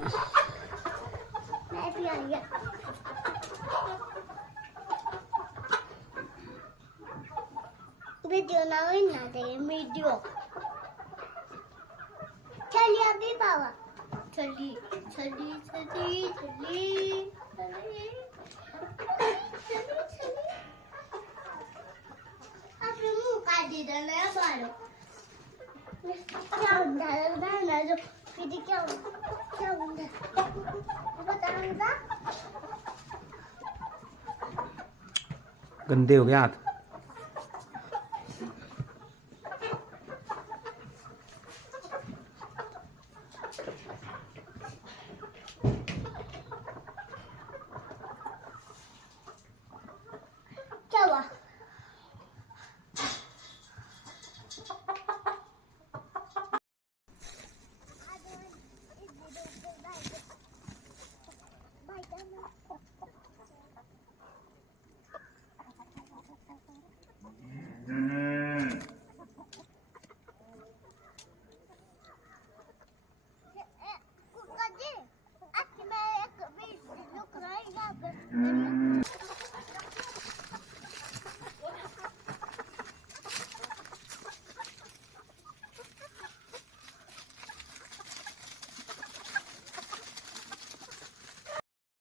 मैं भी आ गया। वीडियो ना दे वीडियो चलिए अभी बाबा चली चली चली चली चली चली अब मुंह काट दिया ना बालो क्या होता है ना जो फिर क्या होता बताऊंगा गंदे हो गए हाथ।